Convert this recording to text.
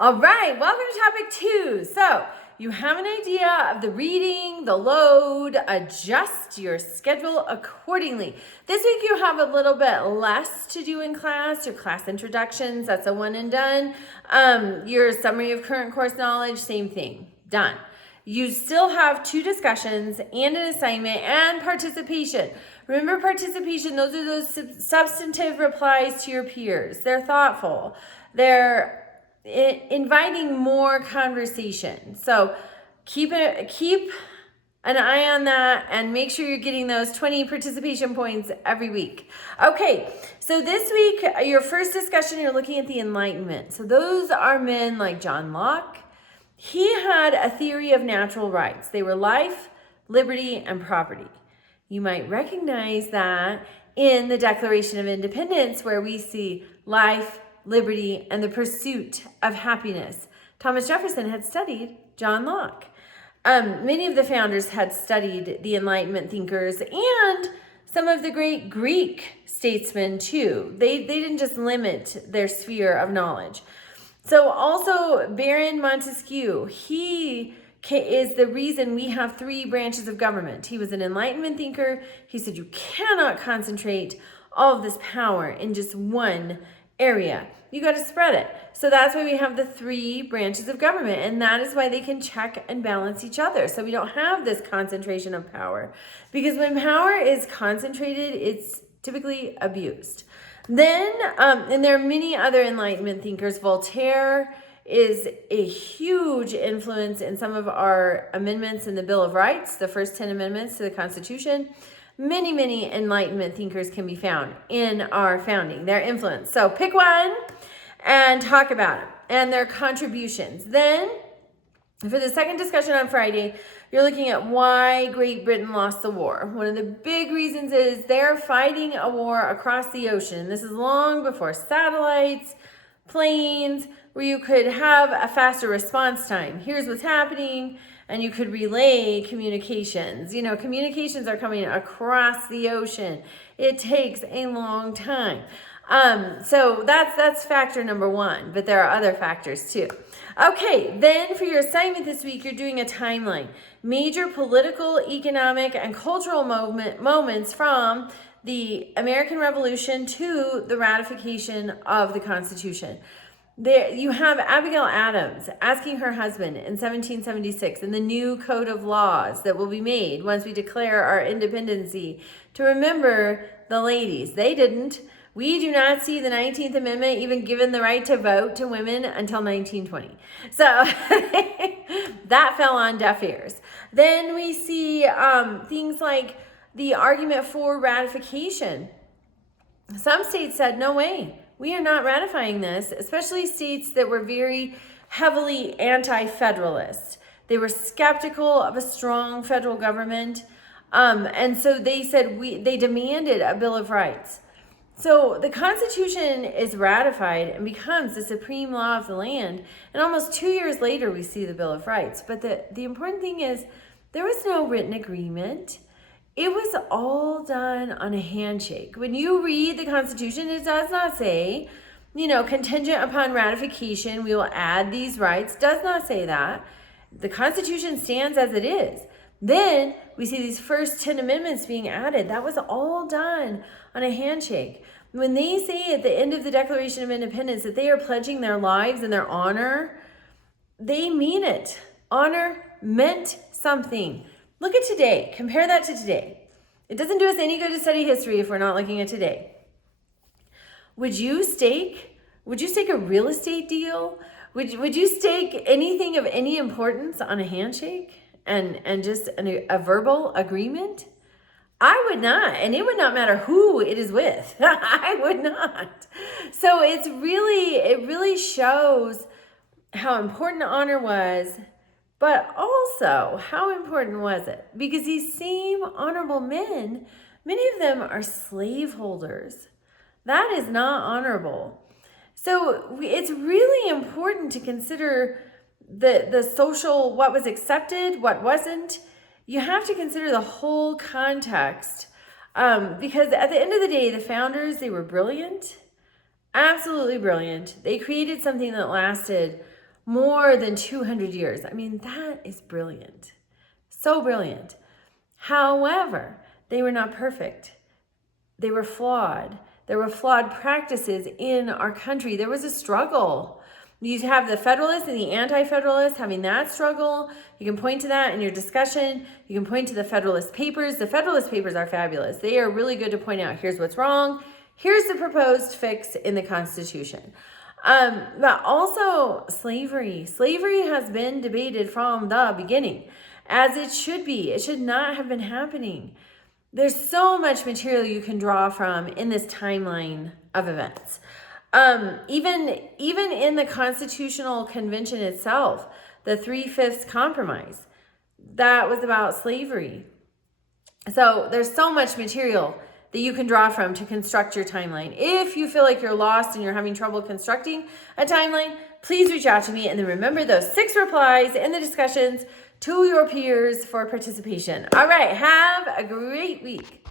All right, welcome to topic 2. So you have an idea of the reading, the load, adjust your schedule accordingly. This week you have a little bit less to do in class. Your class introductions, that's a one and done. Your summary of current course knowledge, same thing, done. You still have 2 discussions and an assignment and participation. Remember participation, those are those substantive replies to your peers. They're thoughtful. They're inviting more conversation. So keep an eye on that and make sure you're getting those 20 participation points every week. Okay, so this week, your first discussion, you're looking at the Enlightenment. So those are men like John Locke. He had a theory of natural rights. They were life, liberty, and property. You might recognize that in the Declaration of Independence, where we see life, liberty, and the pursuit of happiness. Thomas Jefferson had studied John Locke. Many of the founders had studied the Enlightenment thinkers and some of the great Greek statesmen too. They didn't just limit their sphere of knowledge. So also Baron Montesquieu, he is the reason we have 3 branches of government. He was an Enlightenment thinker. He said you cannot concentrate all of this power in just one area. You got to spread it. So that's why we have the 3 branches of government, and that is why they can check and balance each other. So we don't have this concentration of power, because when power is concentrated, it's typically abused. Then, and there are many other Enlightenment thinkers. Voltaire is a huge influence in some of our amendments in the Bill of Rights, the first 10 amendments to the Constitution. Many Enlightenment thinkers can be found in our founding, their influence. So pick one and talk about them and their contributions. Then, for the second discussion on Friday, you're looking at why Great Britain lost the war. One of the big reasons is they're fighting a war across the ocean. This is long before satellites, planes, where you could have a faster response time. Here's what's happening, and you could relay communications. You know, communications are coming across the ocean. It takes a long time. So that's factor number 1, but there are other factors too. Okay, then for your assignment this week, you're doing a timeline. Major political, economic, and cultural moments from the American Revolution to the ratification of the Constitution. There you have Abigail Adams asking her husband in 1776 in the new code of laws that will be made once we declare our independency to remember the ladies. They didn't. We do not see the 19th Amendment even given the right to vote to women until 1920. So that fell on deaf ears. Then we see things like the argument for ratification. Some states said, no way, we are not ratifying this, especially states that were very heavily anti-federalist. They were skeptical of a strong federal government. And so they said, they demanded a Bill of Rights. So the Constitution is ratified and becomes the supreme law of the land. And almost 2 years later, we see the Bill of Rights. But the important thing is there was no written agreement. It was all done on a handshake. When you read the Constitution, it does not say, contingent upon ratification, we will add these rights. Does not say that. The Constitution stands as it is. Then we see these first 10 amendments being added. That was all done on a handshake. When they say at the end of the Declaration of Independence that they are pledging their lives and their honor, they mean it. Honor meant something. Look at today. Compare that to today. It doesn't do us any good to study history if we're not looking at today. Would you stake a real estate deal? Would you stake anything of any importance on a handshake and just a verbal agreement? I would not, and it would not matter who it is with. I would not. So it really shows how important honor was, but also how important was it? Because these same honorable men, many of them are slaveholders. That is not honorable. So it's really important to consider the social, what was accepted, what wasn't. You have to consider the whole context because at the end of the day, the founders, they were brilliant, absolutely brilliant. They created something that lasted more than 200 years. I mean, that is brilliant. So brilliant. However, they were not perfect. They were flawed. There were flawed practices in our country. There was a struggle. You have the Federalists and the Anti-Federalists having that struggle. You can point to that in your discussion. You can point to the Federalist Papers. The Federalist Papers are fabulous. They are really good to point out, here's what's wrong. Here's the proposed fix in the Constitution. But also slavery. Slavery has been debated from the beginning, as it should be. It should not have been happening. There's so much material you can draw from in this timeline of events. Even in the Constitutional Convention itself, the 3/5 compromise, that was about slavery. So there's so much material that you can draw from to construct your timeline. If you feel like you're lost and you're having trouble constructing a timeline, please reach out to me. And then remember those 6 replies in the discussions to your peers for participation. All right, have a great week.